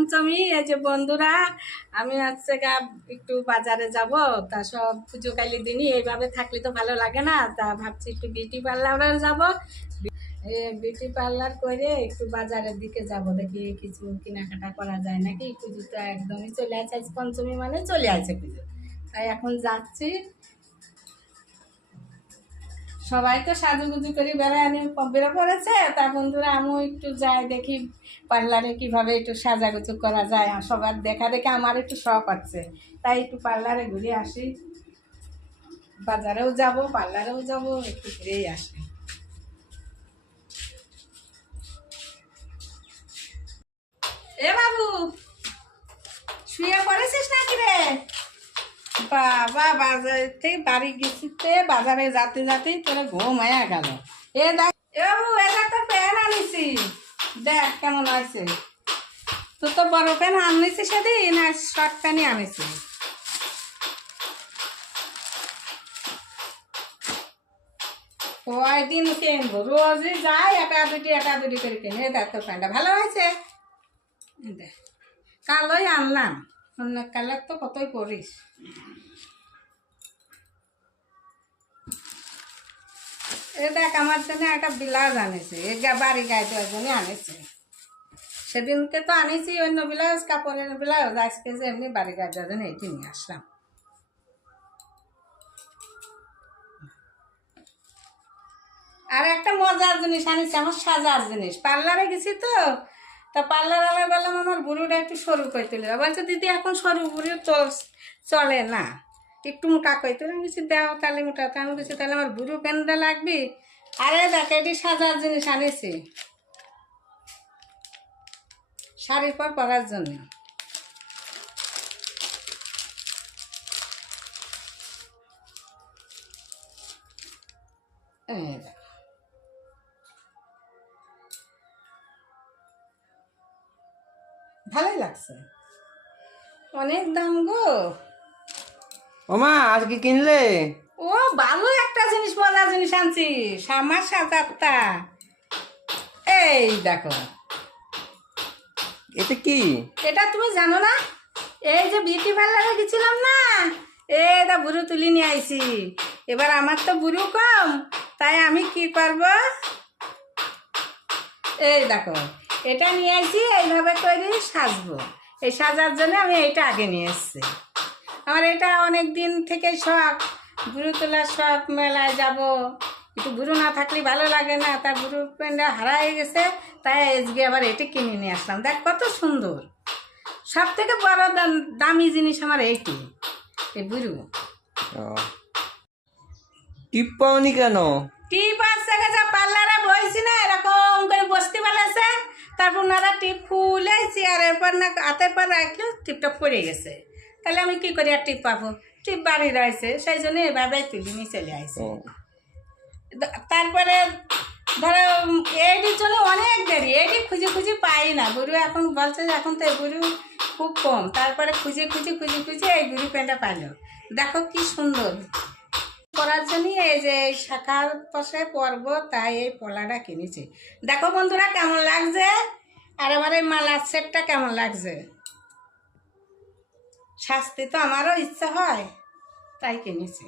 পঞ্চমী। এই যে বন্ধুরা, আমি হচ্ছে একটু বাজারে যাব। তা সব পুজো কালী দিনই এইভাবে থাকলে তো ভালো লাগে না, তা ভাবছি একটু বিউটি পার্লারে যাব। বিউটি পার্লার করে একটু বাজারের দিকে যাব, দেখি কিছু কেনাকাটা করা যায় নাকি। পুজো তো একদমই চলে আসছে, আজ পঞ্চমী মানে চলে আসছে পুজো, তাই এখন যাচ্ছি। সবাই তো সাজুগুজু করে বেড়ে পড়েছে, তা বন্ধুরা আমিও একটু যাই দেখি পার্লারে কিভাবে একটু সাজাগুজু করা যায়। আর সবার দেখা দেখে আমার একটু শখ আছে, তাই একটু পার্লারে ঘুরে আসি। বাজারেও যাব, পার্লারেও যাব, একটু ঘুরেই আসি। এ বাবু, শুয়ে পড়েছিস নাকি রে? বাবা, বাজার থেকে বাড়ি গেছিতে বাজারে যাতে যাতেই তোরা ঘুম হয়ে গেল। এ দেখ এ বাবু, এটা তো প্যান আনিছি, দেখ কেমন আছে। তুই তো বড় প্যান আনিছি সেদিন, আর শর্ট প্যানই আনিছি। কয়দিন কিনবো, রোজই যাই একা দুটি করে কিনে। দেখ তোর প্যান্টটা ভালো হয়েছে, দেখ কালোই আনলাম, অন্য কালার তো কতই পরিস। এ দেখ আমার জন্য একটা ব্লাউজ আনেছে, বাড়ি গায়ে দেওয়ার জন্য আনেছে। সেদিনকে তো আনিছি অন্য ব্লাউজ, কাপড়ের ব্লাউজ, আজকে যে এমনি বাড়ি গায়ে দেওয়ার জন্য এইটি নিয়ে আসলাম। আর একটা মজার জিনিস আনিছি, আমার সাজার জিনিস। পার্লারে গেছি তো, তা পার্লার আলার বললাম আমার বুড়োটা একটু সরু করে তুলে, বলছে দিদি এখন সরু বুড়ো চলে না, একটু মোটা করে তুলে। আমি বলছি দেও তাহলে মোটা। আমি বলছি তাহলে আমার বুড়ো প্যান্টটা লাগবে। আরে দেখ এটি সাজার জিনিস আনিছি, শাড়ির পর পরার জন্য। ভালোই লাগছে, অনেক দাম গো। ওমা আজকে কিনলে? ও ভালো একটা জিনিস, মজার জিনিস আনছি, আমার 7,8টা। এই দেখো, এটা কি? এটা তুমি জানো না? এই যে বিউটি পার্লারে গেছিলাম না, এটা বুড়ো তুলি নিয়ে আইছি। এবার আমার তো বুড়ো কম, তাই আমি কি করব, এই দেখো এটা নিয়ে আইছি, এইভাবে করে সাজবো। এই সাজার জন্য আমি এইটা আগে নিয়ে এসছি। আমার এটা অনেক দিন থেকে শখ, বুড়ো তোলার শখ। মেলায় যাব, একটু বুড়ো না থাকলে ভালো লাগে না, তার বুড়ো প্যান্টটা হারাই গেছে, তাই আজকে আবার এটা কিনে নিয়ে আসলাম। দেখ কত সুন্দর, সব থেকে বড় দামি জিনিস আমার এইটি, এই বুড়ো। টিপ পাওনি কেন? টিপ আছে গেছে, পার্লারে বইছি না এরকম করে বসতে পারছে, তারপর ওনারা টিপ খুলে চেয়ারের পর না হাতের পর রাখলে টিপটা পড়ে গেছে। তাহলে আমি কি করি, আর টিপ পাবো? টিপ বাড়ি রয়েছে, সেই জন্য এভাবে তুলি নিয়ে চলে আসছে। তারপরে ধরো এইটির জন্য অনেক দেরি, এইটি খুঁজে খুঁজে পাই না। বুড়ো এখন বলছে যে এখন তো বুড়ো খুব কম, তারপরে খুঁজে এই বুড়ি প্যান্টটা পাইল। দেখো কি সুন্দর পরার জন্য, এই যে এই শাখার পাশে পরব, তাই এই পলাটা কিনেছি। দেখো বন্ধুরা কেমন লাগছে, আর আমার এই মালার সেটটা কেমন লাগছে। শাস্তি তো আমারও ইচ্ছা হয়, তাই কিনেছি।